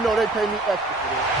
You know they pay me extra for this.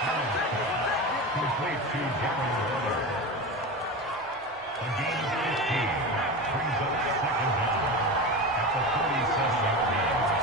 Complete to Darren Miller. A gain of 15 brings up second down at the 37-yard line.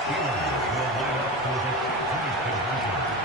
Steelers will line up for the two-point conversion.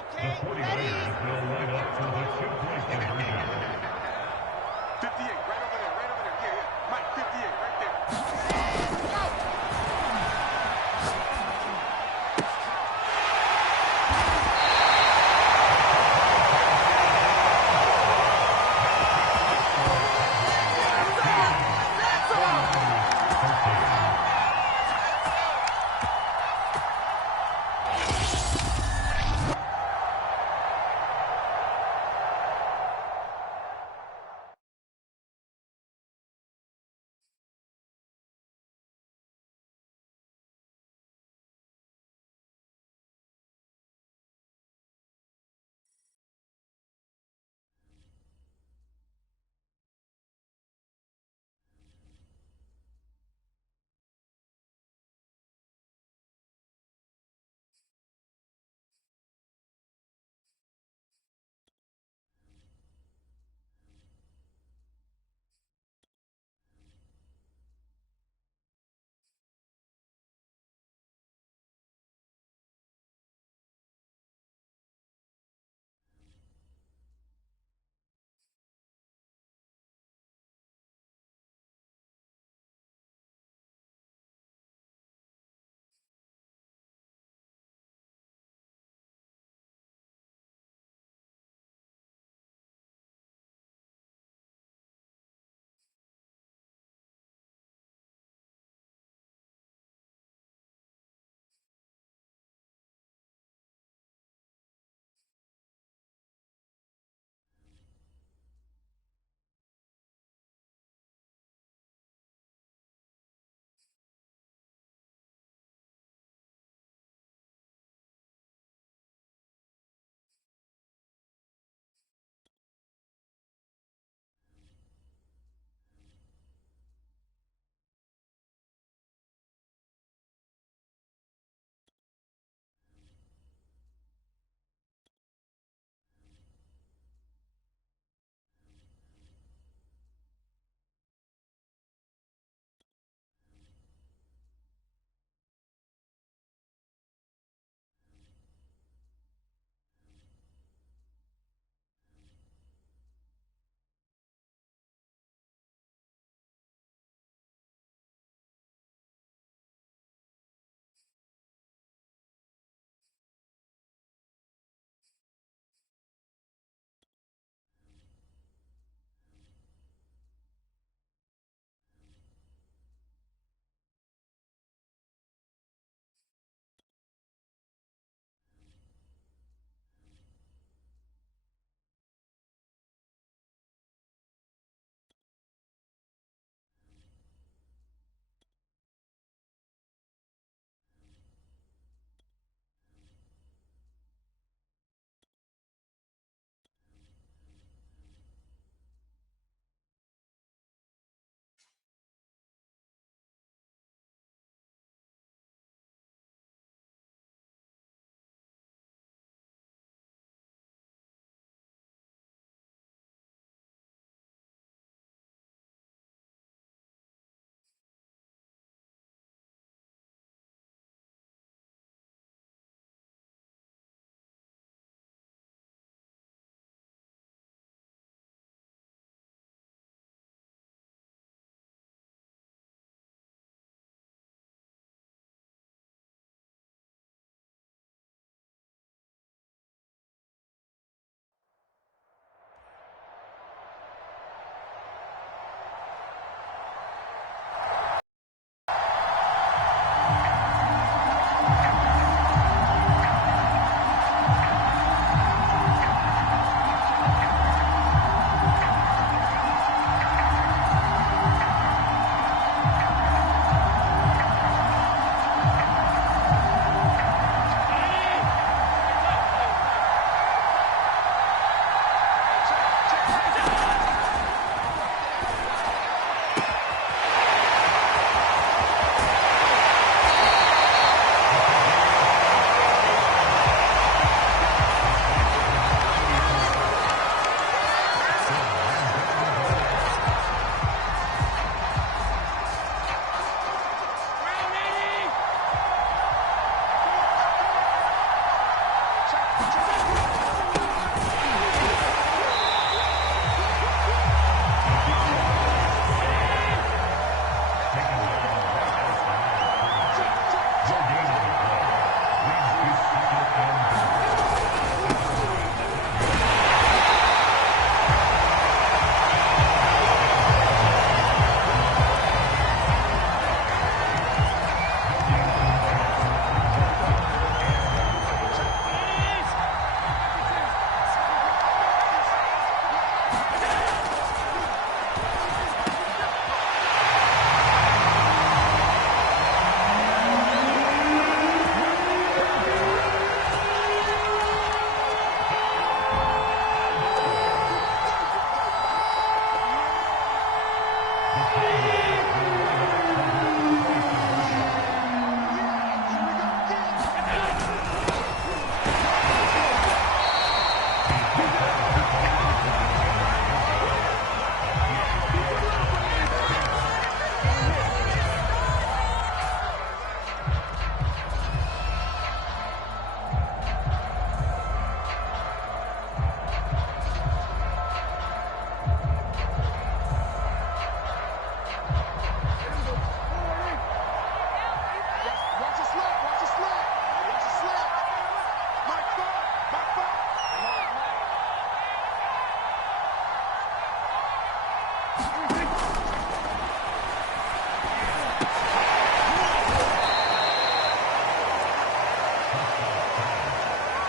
The 49ers will line up for the two-point conversion. 58, right over there, right over there. Yeah, yeah. Mike, 58, right there.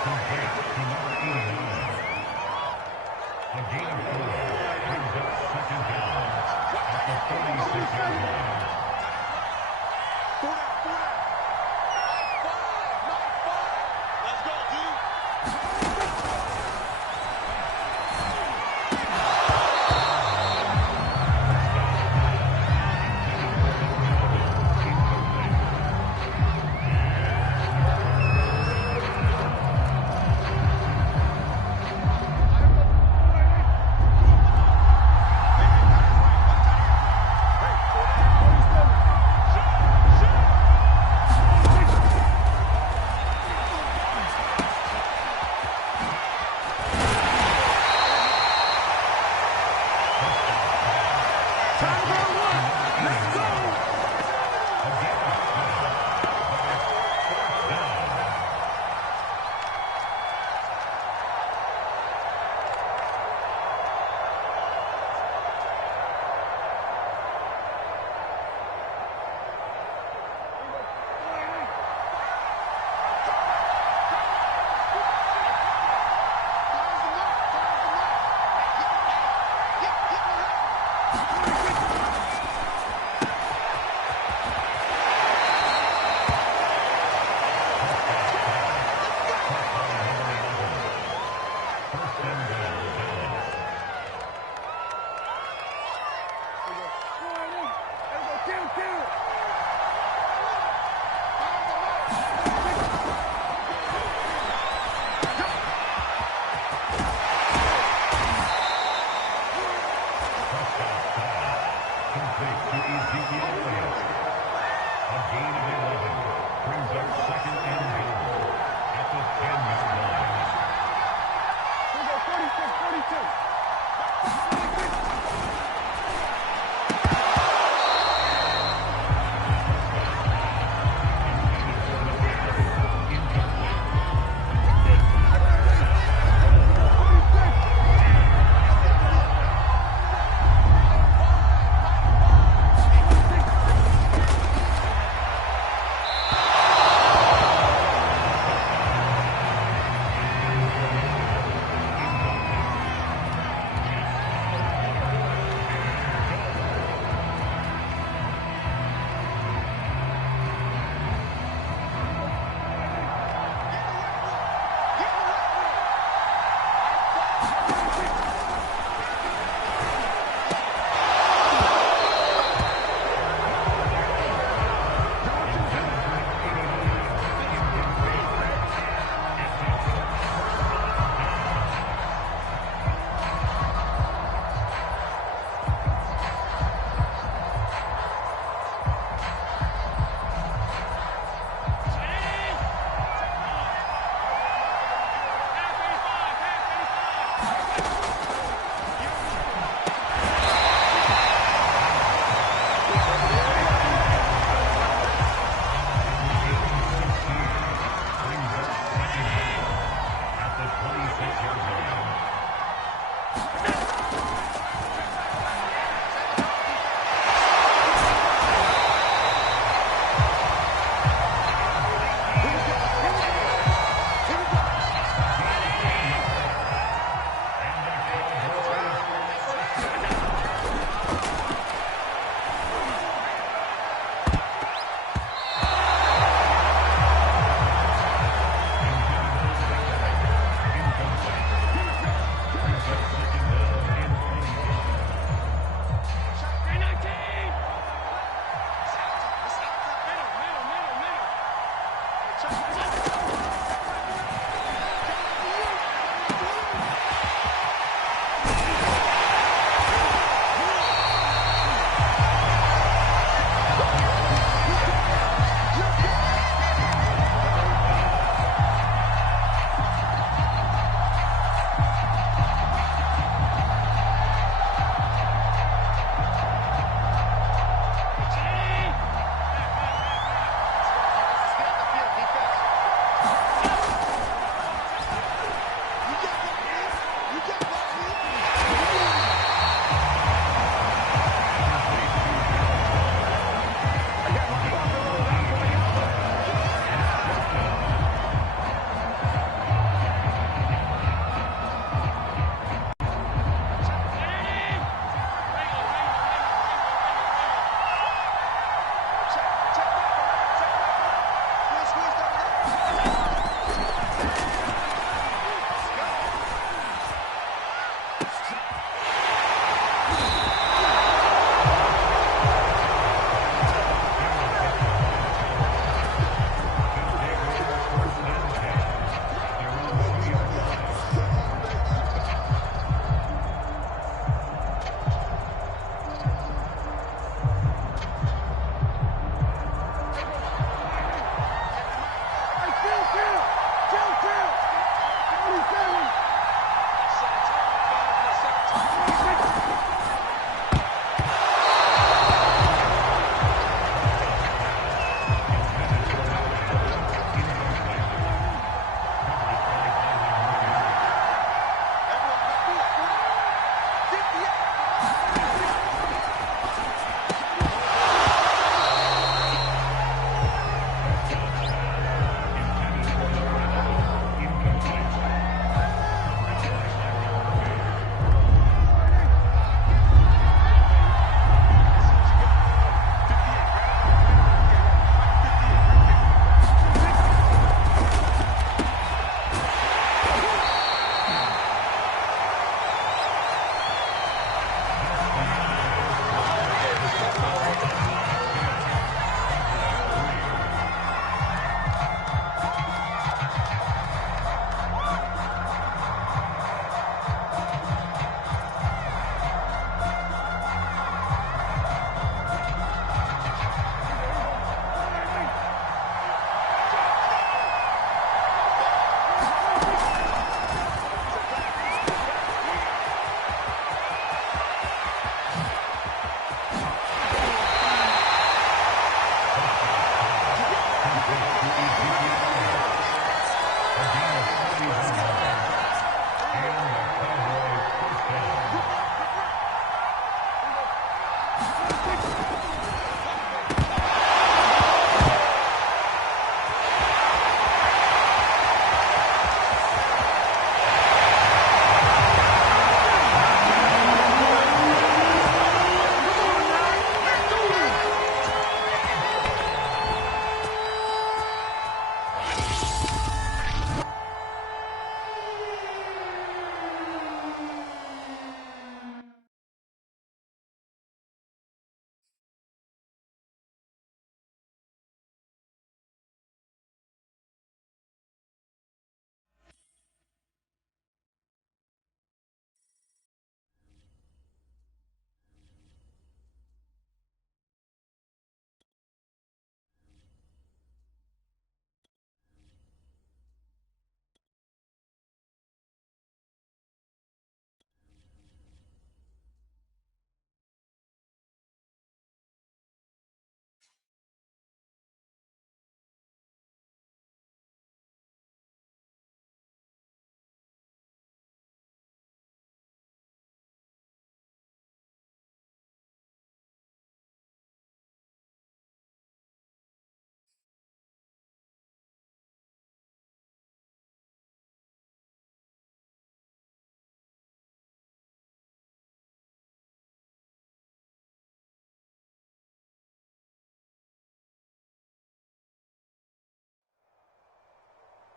complete to number 89. A gain of 4 brings up second down at the 36-yard line. Let's go, dude.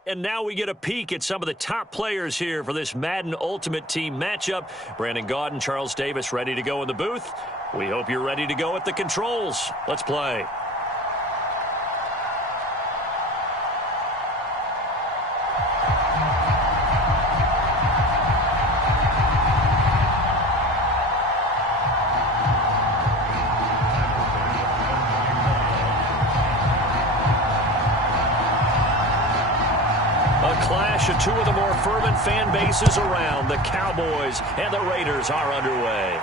And now we get a peek at some of the top players here for this Madden Ultimate Team matchup. Brandon Gaudin, Charles Davis ready to go in the booth. We hope you're ready to go at the controls. Let's play. Of two of the more fervent fan bases around. The Cowboys and the Raiders are underway.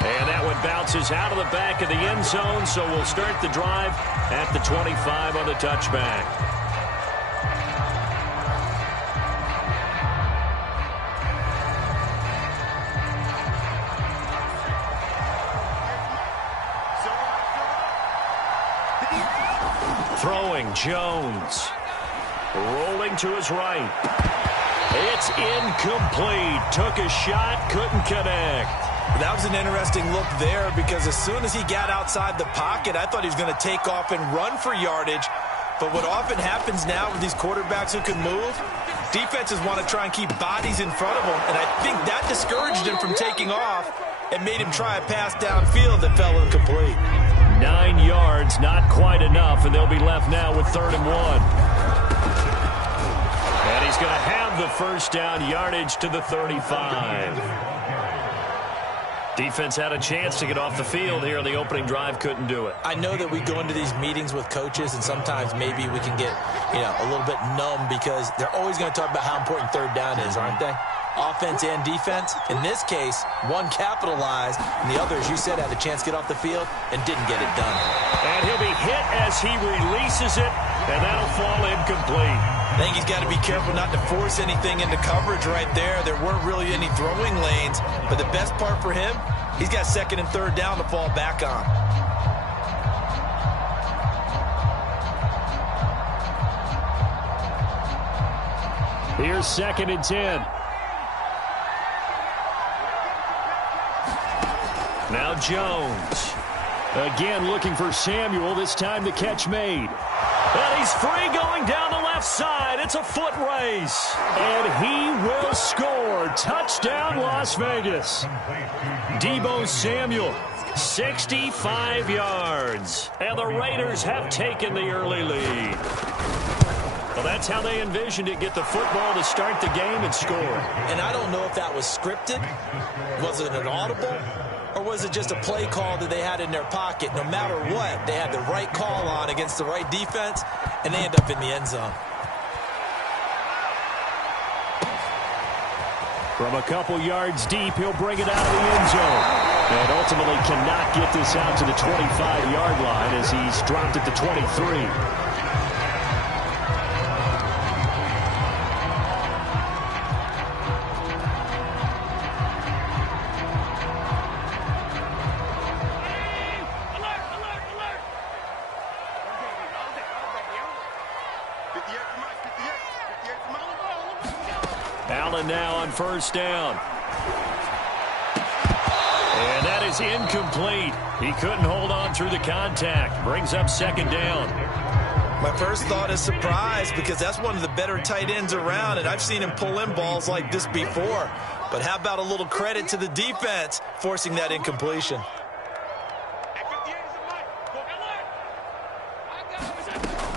And that one bounces out of the back of the end zone, so we'll start the drive at the 25 on the touchback. Throwing Jones. Rolling to his right. It's incomplete. Took a shot, couldn't connect. That was an interesting look there because as soon as he got outside the pocket, I thought he was going to take off and run for yardage. But what often happens now with these quarterbacks who can move, defenses want to try and keep bodies in front of them. And I think that discouraged him from taking off and made him try a pass downfield that fell incomplete. 9 yards, not quite enough, and they'll be left now with 3rd and 1. And he's going to have the first down, yardage to the 35. Defense had a chance to get off the field here on the opening drive, couldn't do it. I know that we go into these meetings with coaches, and sometimes maybe we can get, a little bit numb because they're always going to talk about how important 3rd down is, aren't they? Offense and defense. In this case, one capitalized, and the other, as you said, had a chance to get off the field and didn't get it done. And he'll be hit as he releases it, and that'll fall incomplete. I think he's got to be careful not to force anything into coverage right there. There weren't really any throwing lanes, but the best part for him, he's got 2nd and 3rd down to fall back on. Here's 2nd and 10. Now Jones. Again looking for Samuel. This time the catch made. And he's free going down the left side. It's a foot race. And he will score. Touchdown, Las Vegas. Deebo Samuel, 65 yards. And the Raiders have taken the early lead. Well, that's how they envisioned it. Get the football to start the game and score. And I don't know if that was scripted. Was it an audible? Or was it just a play call that they had in their pocket? No matter what, they had the right call on against the right defense, and they end up in the end zone. From a couple yards deep, he'll bring it out of the end zone. And ultimately cannot get this out to the 25-yard line as he's dropped at the 23. Allen now on 1st down. And that is incomplete. He couldn't hold on through the contact. Brings up 2nd down. My first thought is surprise because that's one of the better tight ends around, and I've seen him pull in balls like this before. But how about a little credit to the defense forcing that incompletion?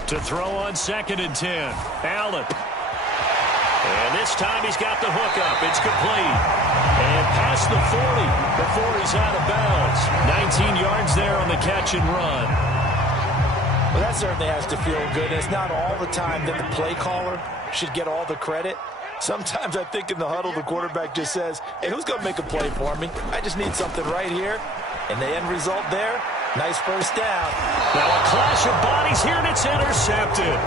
To throw on 2nd and 10. Allen. And this time he's got the hook up. It's complete. And past the 40 before he's out of bounds. 19 yards there on the catch and run. Well, that certainly has to feel good. It's not all the time that the play caller should get all the credit. Sometimes I think in the huddle the quarterback just says, hey, who's going to make a play for me? I just need something right here. And the end result there, nice 1st down. Now a clash of bodies here, and it's intercepted.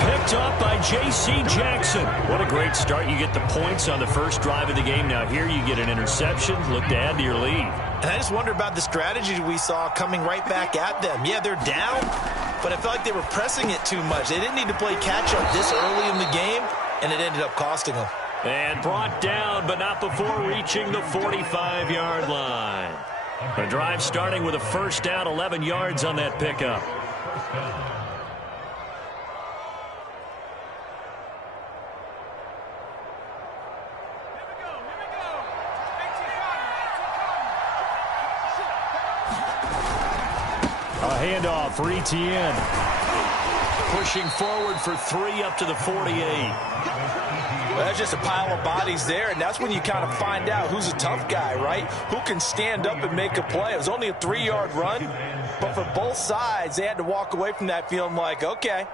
Picked up by J.C. Jackson. What a great start. You get the points on the first drive of the game. Now here you get an interception. Look to add to your lead. And I just wonder about the strategy we saw coming right back at them. Yeah, they're down, but I felt like they were pressing it too much. They didn't need to play catch-up this early in the game, and it ended up costing them. And brought down, but not before reaching the 45-yard line. The drive starting with a 1st down, 11 yards on that pickup. out for Etienne. Pushing forward for 3 up to the 48. Well, that's just a pile of bodies there, and that's when you kind of find out who's a tough guy, right? Who can stand up and make a play. It was only a 3-yard run, but for both sides, they had to walk away from that feeling like, okay,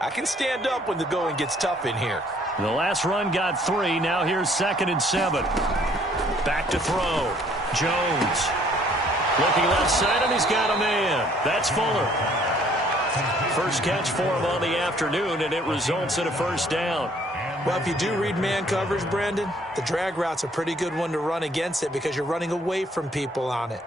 I can stand up when the going gets tough in here. The last run got 3. Now here's 2nd and 7. Back to throw. Jones. Looking left side, and he's got a man. That's Fuller. First catch for him on the afternoon, and it results in a first down. Well, if you do read man coverage, Brandon, the drag route's a pretty good one to run against it because you're running away from people on it.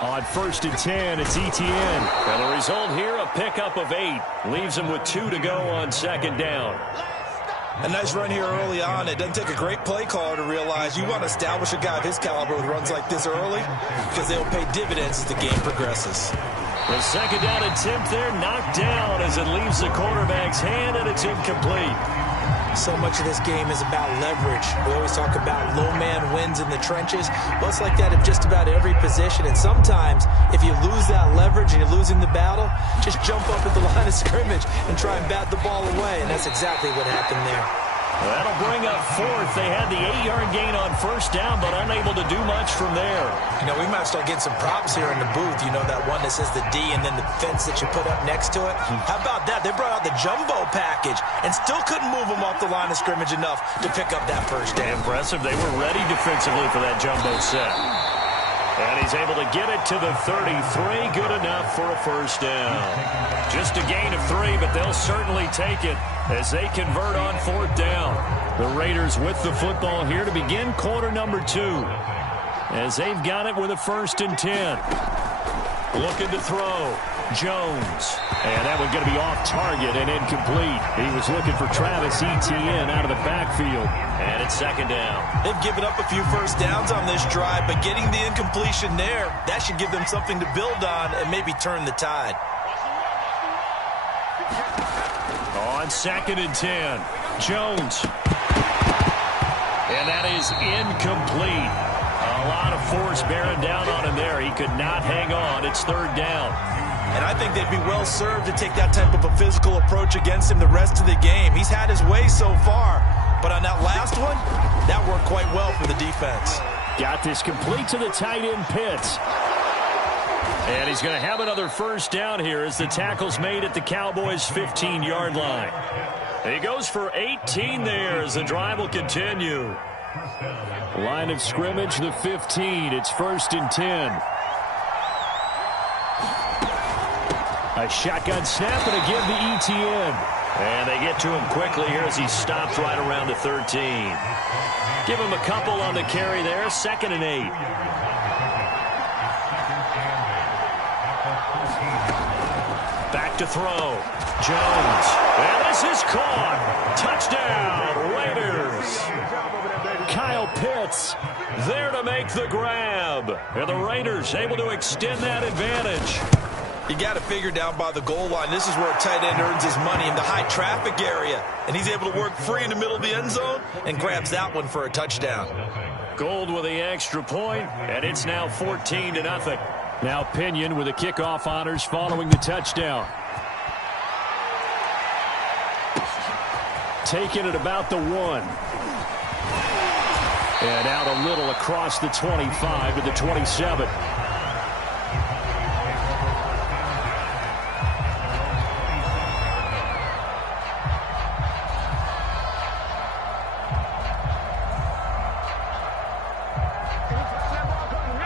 On 1st and 10, it's Etienne. And the result here, a pickup of 8. Leaves him with 2 to go on 2nd down. A nice run here early on. It doesn't take a great play caller to realize you want to establish a guy of his caliber with runs like this early because they'll pay dividends as the game progresses. The 2nd down attempt there knocked down as it leaves the quarterback's hand, and it's incomplete. So much of this game is about leverage. We always talk about low man wins in the trenches. Well, it's like that at just about every position. And sometimes, if you lose that leverage and you're losing the battle, just jump up at the line of scrimmage and try and bat the ball away. And that's exactly what happened there. That'll bring up 4th. They had the 8-yard gain on 1st down, but unable to do much from there. You know, we might start getting some props here in the booth. You know, that one that says the D and then the fence that you put up next to it. How about that? They brought out the jumbo package and still couldn't move them off the line of scrimmage enough to pick up that first down. Impressive. They were ready defensively for that jumbo set. And he's able to get it to the 33. Good enough for a first down. Just a gain of 3, but they'll certainly take it as they convert on 4th down. The Raiders with the football here to begin quarter number 2. As they've got it with a 1st and 10. Looking to throw. Jones. And that one going to be off target and incomplete. He was looking for Travis Etienne out of the backfield. And it's 2nd down. They've given up a few first downs on this drive, but getting the incompletion there, that should give them something to build on and maybe turn the tide. On 2nd and 10, Jones. And that is incomplete. A lot of force bearing down on him there. He could not hang on. It's 3rd down. And I think they'd be well served to take that type of a physical approach against him the rest of the game. He's had his way so far, but on that last one, that worked quite well for the defense. Got this complete to the tight end Pitts. And he's going to have another first down here as the tackle's made at the Cowboys' 15-yard line. He goes for 18 there as the drive will continue. Line of scrimmage, the 15. It's 1st and 10. A shotgun snap and a give to Etienne. And they get to him quickly here as he stopped right around the 13. Give him a couple on the carry there. 2nd and 8. Back to throw. Jones. And this is caught. Touchdown, Raiders. Kyle Pitts there to make the grab. And the Raiders able to extend that advantage. You got to figure down by the goal line. This is where a tight end earns his money in the high traffic area. And he's able to work free in the middle of the end zone and grabs that one for a touchdown. Gold with the extra point, and it's now 14-0. Now Pinion with the kickoff honors following the touchdown. Taking it about the 1. And out a little across the 25 to the 27.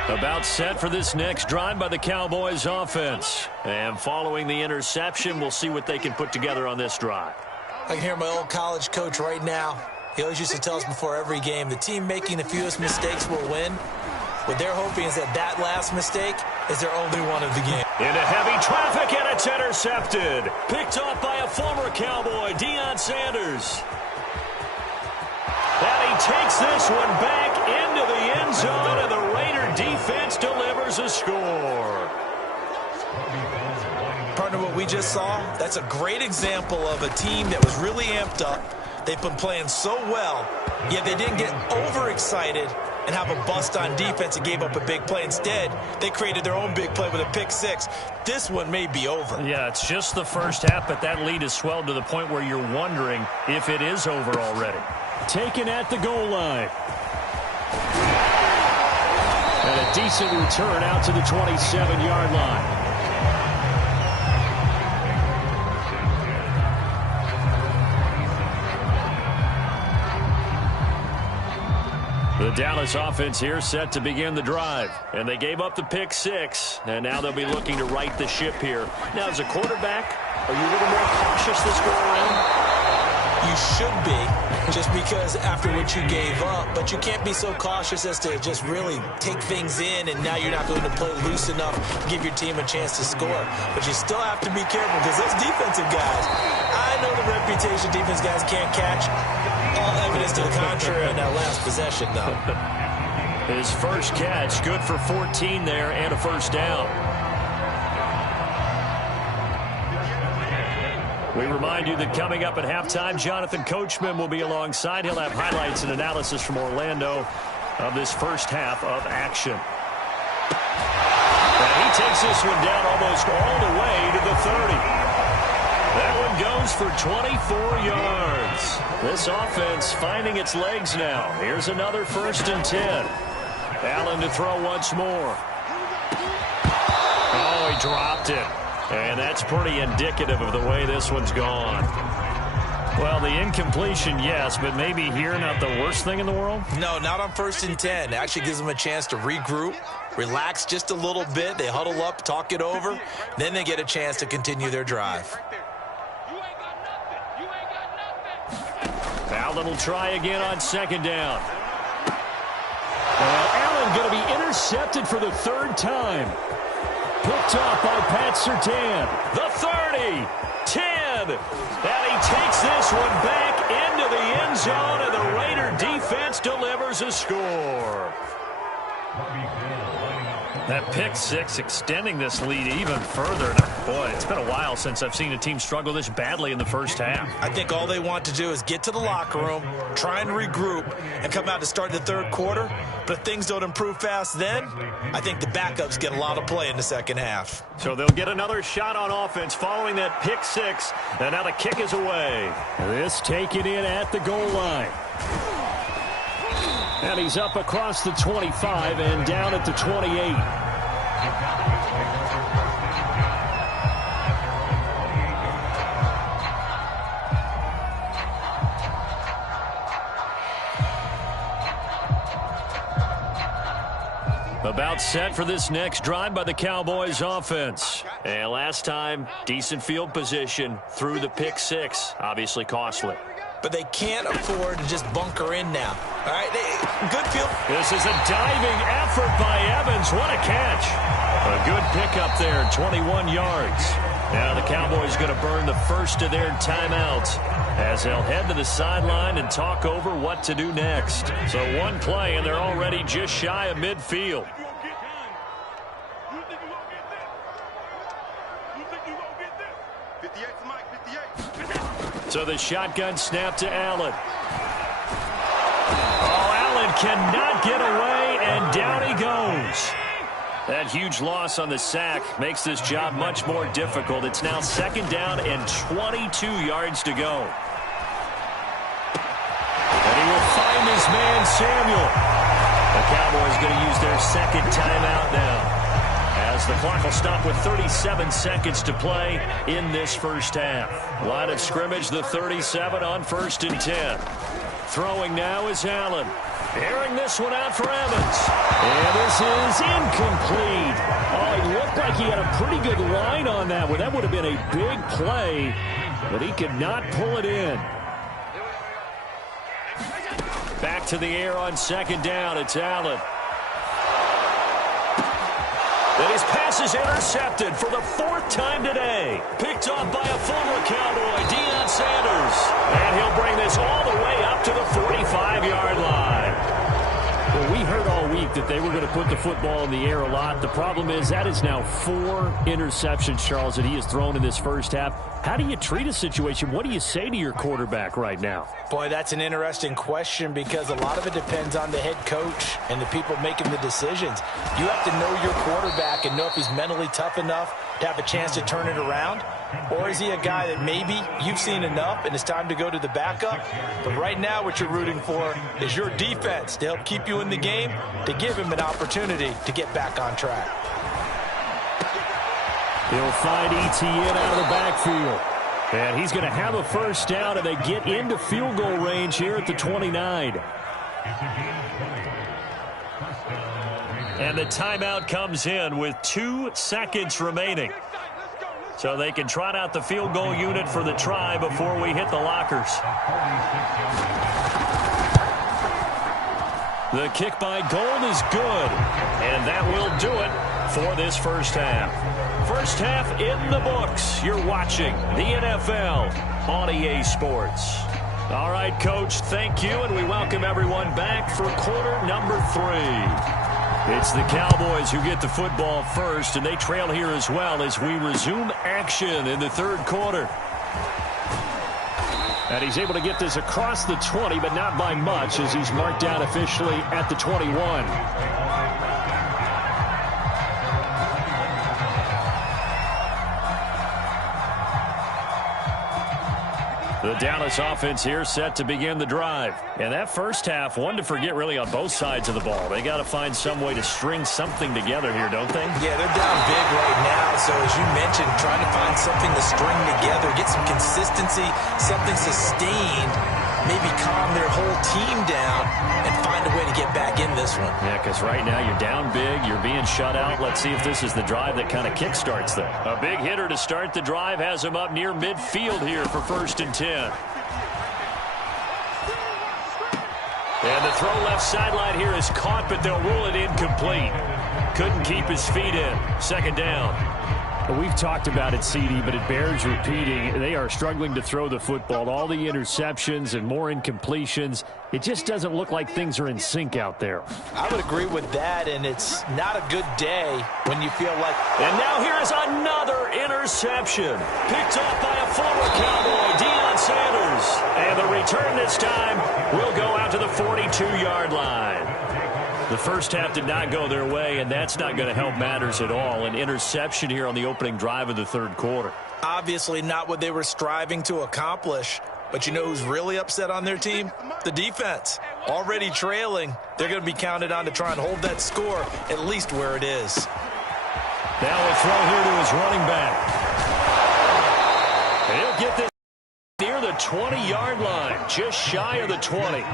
About set for this next drive by the Cowboys offense. And following the interception, we'll see what they can put together on this drive. I can hear my old college coach right now. He always used to tell us before every game, the team making the fewest mistakes will win. What they're hoping is that that last mistake is their only one of the game. Into heavy traffic, and it's intercepted. Picked off by a former Cowboy, Deion Sanders. And he takes this one back into the end zone, and the Raider defense delivers a score. Partner, what we just saw, that's a great example of a team that was really amped up. They've been playing so well, yet they didn't get overexcited and have a bust on defense and gave up a big play. Instead, they created their own big play with a pick six. This one may be over. Yeah, it's just the first half, but that lead has swelled to the point where you're wondering if it is over already. Taken at the goal line. And a decent return out to the 27-yard line. The Dallas offense here set to begin the drive. And they gave up the pick six. And now they'll be looking to right the ship here. Now, as a quarterback, are you a little more cautious this go around? You should be, just because after what you gave up. But you can't be so cautious as to just really take things in, and now you're not going to play loose enough to give your team a chance to score. But you still have to be careful, because those defensive guys, I know the reputation defense guys can't catch. All evidence to the contrary on that last possession, though. His first catch, good for 14 there and a first down. We remind you that coming up at halftime, Jonathan Coachman will be alongside. He'll have highlights and analysis from Orlando of this first half of action. And he takes this one down almost all the way to the 30. That one goes for 24 yards. This offense finding its legs now. Here's another 1st and 10. Allen to throw once more. Oh, he dropped it. And that's pretty indicative of the way this one's gone. Well, the incompletion, yes, but maybe here not the worst thing in the world? No, not on 1st and 10. It actually gives them a chance to regroup, relax just a little bit. They huddle up, talk it over. Then they get a chance to continue their drive. Allen will try again on 2nd down. Allen going to be intercepted for the 3rd time. Picked off by Pat Surtain. The 30, 10, and he takes this one back into the end zone, and the Raider defense delivers a score. That pick six extending this lead even further. And boy, it's been a while since I've seen a team struggle this badly in the first half. I think all they want to do is get to the locker room, try and regroup, and come out to start the 3rd quarter. But if things don't improve fast then, I think the backups get a lot of play in the 2nd half. So they'll get another shot on offense following that pick six. And now the kick is away. This taken in at the goal line. And he's up across the 25 and down at the 28. About set for this next drive by the Cowboys offense. And last time, decent field position through the pick six. Obviously costly. But they can't afford to just bunker in now. All right, good field. This is a diving effort by Evans. What a catch. A good pickup there, 21 yards. Now the Cowboys going to burn the first of their timeouts as they'll head to the sideline and talk over what to do next. So one play, and they're already just shy of midfield. So the shotgun snap to Allen. Oh, Allen cannot get away, and down he goes. That huge loss on the sack makes this job much more difficult. It's now 2nd down and 22 yards to go. And he will find his man, Samuel. The Cowboys going to use their 2nd timeout now, as the clock will stop with 37 seconds to play in this first half. Line of scrimmage, the 37 on 1st and 10. Throwing now is Allen. Airing this one out for Evans. And this is incomplete. Oh, he looked like he had a pretty good line on that one. That would have been a big play, but he could not pull it in. Back to the air on 2nd down. It's Allen. And his pass is intercepted for the 4th time today. Picked off by a former Cowboy, Deion Sanders. And he'll bring this all the way up to the 45-yard line. Well, we heard all week that they were going to put the football in the air a lot. The problem is that is now 4 interceptions, Charles, that he has thrown in this first half. How do you treat a situation? What do you say to your quarterback right now? Boy, that's an interesting question because a lot of it depends on the head coach and the people making the decisions. You have to know your quarterback and know if he's mentally tough enough to have a chance to turn it around. Or is he a guy that maybe you've seen enough and it's time to go to the backup? But right now what you're rooting for is your defense to help keep you in the game, to give him an opportunity to get back on track. He'll find Etienne out of the backfield. And he's going to have a first down, and they get into field goal range here at the 29. And the timeout comes in with 2 seconds remaining. So they can trot out the field goal unit for the try before we hit the lockers. The kick by Gold is good. And that will do it for this first half. First half in the books. You're watching the NFL on EA Sports. All right, Coach, thank you, and we welcome everyone back for quarter number 3. It's the Cowboys who get the football first, and they trail here as well as we resume action in the third quarter. And he's able to get this across the 20, but not by much, as he's marked down officially at the 21. The Dallas offense here set to begin the drive. And that first half, one to forget really on both sides of the ball. They got to find some way to string something together here, don't they? Yeah, they're down big right now. So as you mentioned, trying to find something to string together, get some consistency, something sustained, maybe calm their whole team down and find a way to get back in this one. Yeah, because right now you're down big, you're being shut out. Let's see if this is the drive that kind of kickstarts them. A big hitter to start the drive has him up near midfield here for 1st and 10. And the throw left sideline here is caught, but they'll rule it incomplete. Couldn't keep his feet in. 2nd down. Well, we've talked about it, CD, but it bears repeating. They are struggling to throw the football. All the interceptions and more incompletions. It just doesn't look like things are in sync out there. I would agree with that, and it's not a good day when you feel like... And now here is another interception. Picked off by a former Cowboy, Deion Sanders. And the return this time will go out to the 42-yard line. The first half did not go their way, and that's not going to help matters at all. An interception here on the opening drive of the third quarter. Obviously not what they were striving to accomplish. But you know who's really upset on their team? The defense. Already trailing. They're going to be counted on to try and hold that score at least where it is. Now a throw here to his running back. He'll get this near the 20-yard line, just shy of the 20.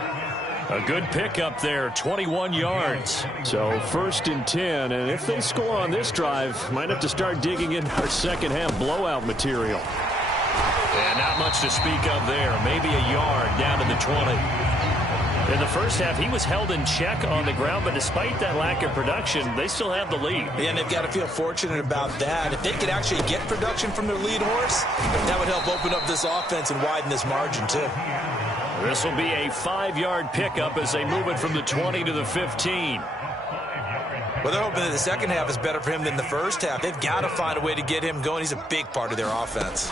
A good pickup there, 21 yards. So 1st and 10, and if they score on this drive, might have to start digging in our second half blowout material. And not much to speak of there, maybe a yard down to the 20. In the first half, he was held in check on the ground, but despite that lack of production, they still have the lead. Yeah, and they've got to feel fortunate about that. If they could actually get production from their lead horse, that would help open up this offense and widen this margin too. This will be a 5-yard pickup as they move it from the 20 to the 15. Well, they're hoping that the second half is better for him than the first half. They've got to find a way to get him going. He's a big part of their offense.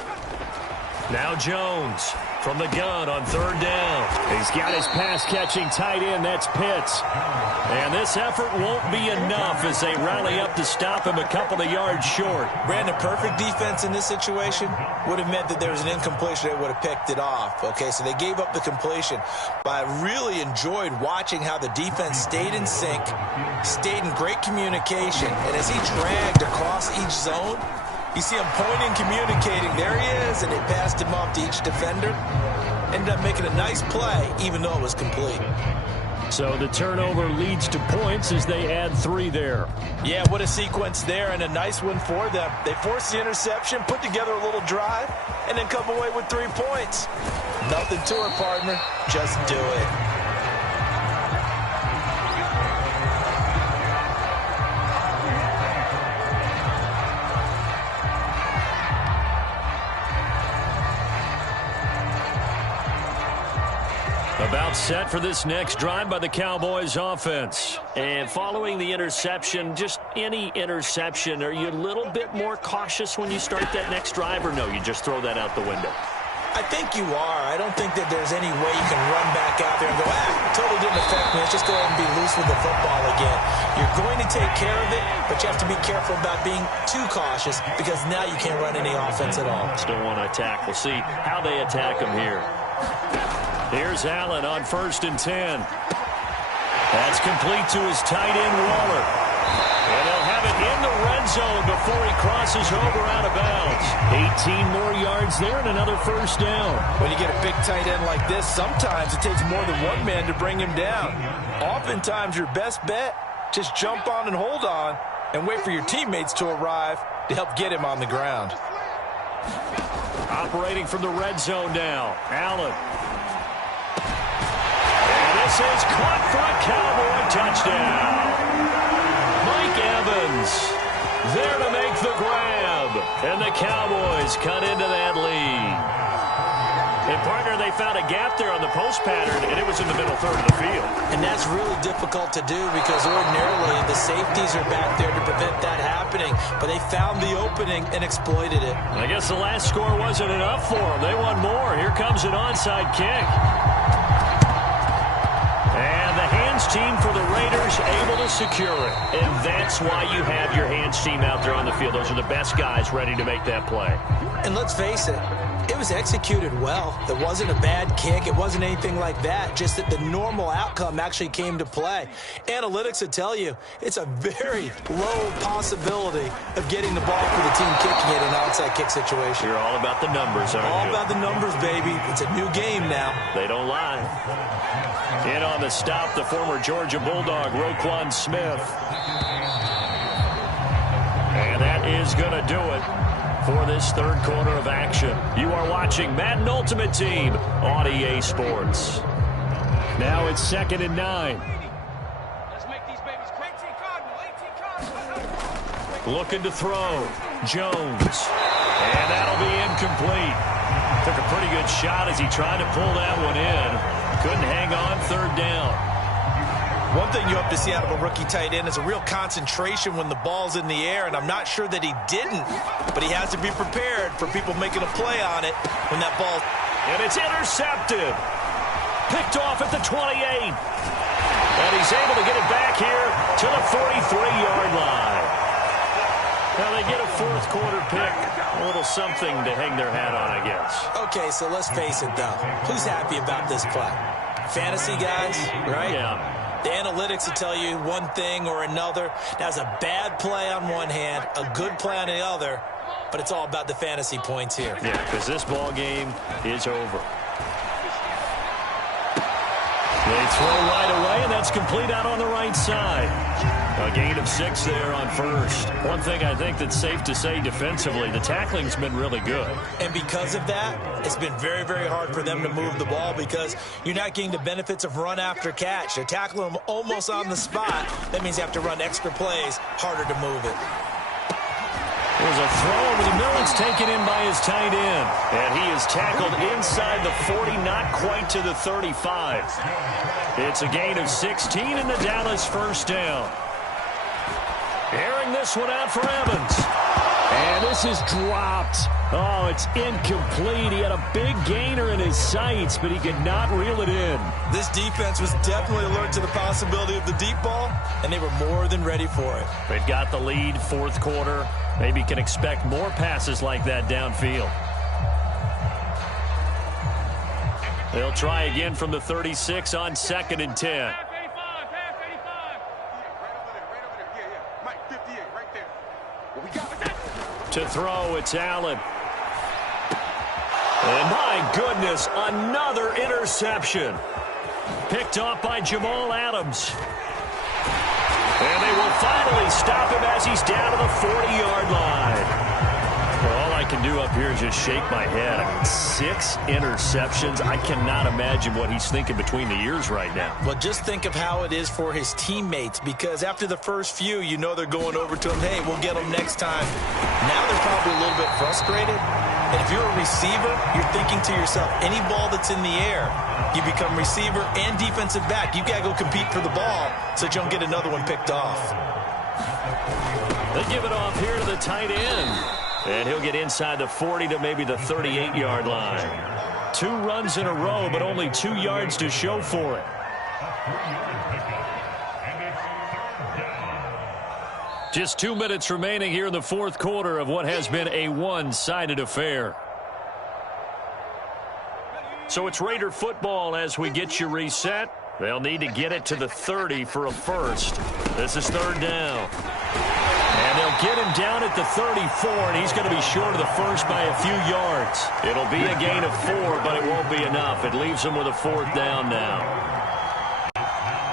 Now Jones from the gun on 3rd down. He's got his pass-catching tight end. That's Pitts. And this effort won't be enough as they rally up to stop him a couple of yards short. Brandon, perfect defense in this situation would have meant that there was an incompletion. They would have picked it off. Okay, so they gave up the completion. But I really enjoyed watching how the defense stayed in sync, stayed in great communication. And as he dragged across each zone, you see him pointing, communicating. There he is, and they passed him off to each defender. Ended up making a nice play, even though it was complete. So the turnover leads to points as they add 3 there. Yeah, what a sequence there, and a nice one for them. They forced the interception, put together a little drive, and then come away with 3 points. Nothing to it, partner. Just do it. About set for this next drive by the Cowboys offense. And following the interception, just any interception, are you a little bit more cautious when you start that next drive, or no, you just throw that out the window? I think you are. I don't think that there's any way you can run back out there and go, totally didn't affect me. Let's just go ahead and be loose with the football again. You're going to take care of it, but you have to be careful about being too cautious because now you can't run any offense at all. Still want to attack. We'll see how they attack him here. Here's Allen on 1st and 10. That's complete to his tight end, Waller. And they'll have it in the red zone before he crosses over out of bounds. 18 more yards there and another first down. When you get a big tight end like this, sometimes it takes more than one man to bring him down. Oftentimes, your best bet, just jump on and hold on and wait for your teammates to arrive to help get him on the ground. Operating from the red zone now, Allen. And this is caught for a Cowboy touchdown. Mike Evans there to make the grab. And the Cowboys cut into that lead. And, partner, they found a gap there on the post pattern, and it was in the middle third of the field. And that's really difficult to do because ordinarily the safeties are back there to prevent that happening. But they found the opening and exploited it. I guess the last score wasn't enough for them. They want more. Here comes an onside kick. And the hands team for the Raiders able to secure it. And that's why you have your hands team out there on the field. Those are the best guys ready to make that play. And let's face it, it was executed well. It wasn't a bad kick. It wasn't anything like that. Just that the normal outcome actually came to play. Analytics would tell you it's a very low possibility of getting the ball for the team kicking it in an outside kick situation. You're all about the numbers, aren't you? All about the numbers, baby. It's a new game now. They don't lie. In on the stop, the former Georgia Bulldog, Roquan Smith. And that is going to do it for this third quarter of action. You are watching Madden Ultimate Team on EA Sports. Now it's 2nd and 9. Let's make these babies quick. 18 Cardinal. Looking to throw. Jones. And that'll be incomplete. Took a pretty good shot as he tried to pull that one in. Couldn't hang on, 3rd down. One thing you hope to see out of a rookie tight end is a real concentration when the ball's in the air, and I'm not sure that he didn't, but he has to be prepared for people making a play on it when that ball... And it's intercepted. Picked off at the 28. And he's able to get it back here to the 43-yard line. Now they get a 4th quarter pick. A little something to hang their hat on, I guess. Okay, so let's face it, though. Who's happy about this play? Fantasy guys, right? Yeah. The analytics will tell you one thing or another. That's a bad play on one hand, a good play on the other, but it's all about the fantasy points here. Yeah, because this ball game is over. They throw right away, and that's complete out on the right side. A gain of 6 there on 1st. One thing I think that's safe to say defensively, the tackling's been really good. And because of that, it's been very, very hard for them to move the ball because you're not getting the benefits of run after catch. They're tackling them almost on the spot. That means you have to run extra plays, harder to move it. There's a throw over the middle. It's taken in by his tight end. And he is tackled inside the 40, not quite to the 35. It's a gain of 16 in the Dallas 1st down. Airing this one out for Evans. And this is dropped. Oh, it's incomplete. He had a big gainer in his sights, but he could not reel it in. This defense was definitely alert to the possibility of the deep ball, and they were more than ready for it. They've got the lead, 4th quarter. Maybe can expect more passes like that downfield. They'll try again from the 36 on 2nd and 10. To throw, it's Allen. And my goodness, another interception. Picked off by Jamal Adams. And they will finally stop him as he's down to the 40-yard line. Well, all I can do up here is just shake my head. I mean, 6 interceptions. I cannot imagine what he's thinking between the ears right now. Well, just think of how it is for his teammates, because after the first few, you know they're going over to him, hey, we'll get them next time. Now they're probably a little bit frustrated, And if you're a receiver, you're thinking to yourself, any ball that's in the air, you become receiver and defensive back. You've got to go compete for the ball so that you don't get another one picked off. They give it off here to the tight end. And he'll get inside the 40 to maybe the 38-yard line. 2 runs in a row, but only 2 yards to show for it. Just 2 minutes remaining here in the fourth quarter of what has been a one-sided affair. So it's Raider football as we get you reset. They'll need to get it to the 30 for a first. This is third down. And they'll get him down at the 34, and he's going to be short of the first by a few yards. It'll be a gain of 4, but it won't be enough. It leaves him with a fourth down now.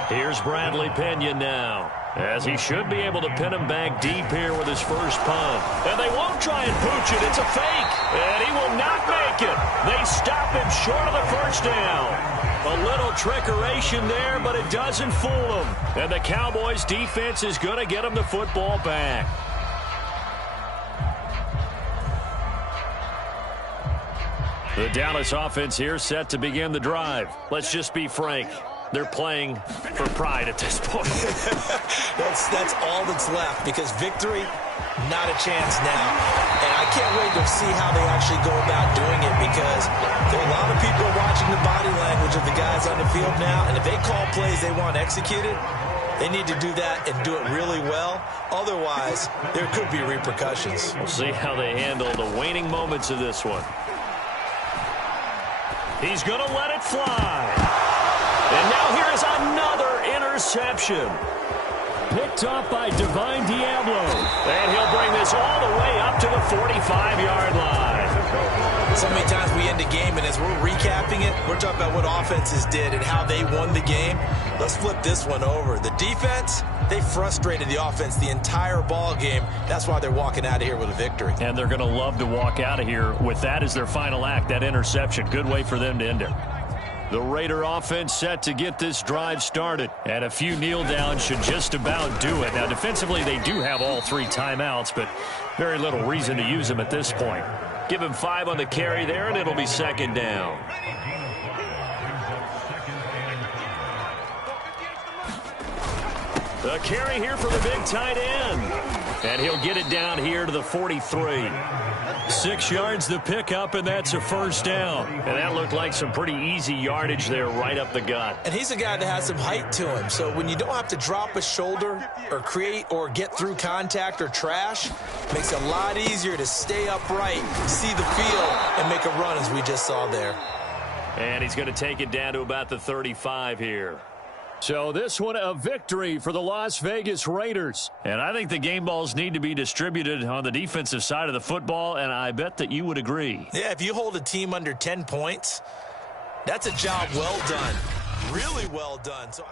Here's Bradley Pena now, as he should be able to pin him back deep here with his first punt. And they won't try and pooch it. It's a fake, and he will not make it. They stop him short of the first down. A little trickeration there, but it doesn't fool them. And the Cowboys' defense is going to get them the football back. The Dallas offense here set to begin the drive. Let's just be frank. They're playing for pride at this point. That's all that's left, because victory, not a chance now. And I can't wait to see how they actually go about doing it, because there are a lot of people watching the body language of the guys on the field now, and if they call plays they want executed, they need to do that and do it really well. Otherwise, there could be repercussions. We'll see how they handle the waning moments of this one. He's going to let it fly. And now here is another interception. Picked off by Divine Diablo. And he'll bring this all the way up to the 45-yard line. So many times we end a game, and as we're recapping it, we're talking about what offenses did and how they won the game. Let's flip this one over. The defense, they frustrated the offense the entire ball game. That's why they're walking out of here with a victory. And they're going to love to walk out of here with that as their final act, that interception. Good way for them to end it. The Raider offense set to get this drive started. And a few kneel downs should just about do it. Now, defensively, they do have all 3 timeouts, but very little reason to use them at this point. Give him 5 on the carry there, and it'll be second down. The carry here for the big tight end. And he'll get it down here to the 43. 6 yards the pickup, and that's a first down. And that looked like some pretty easy yardage there right up the gut. And he's a guy that has some height to him. So when you don't have to drop a shoulder or create or get through contact or trash, it makes it a lot easier to stay upright, see the field, and make a run as we just saw there. And he's going to take it down to about the 35 here. So this one a victory for the Las Vegas Raiders. And I think the game balls need to be distributed on the defensive side of the football, and I bet that you would agree. Yeah, if you hold a team under 10 points, that's a job well done. Really well done. So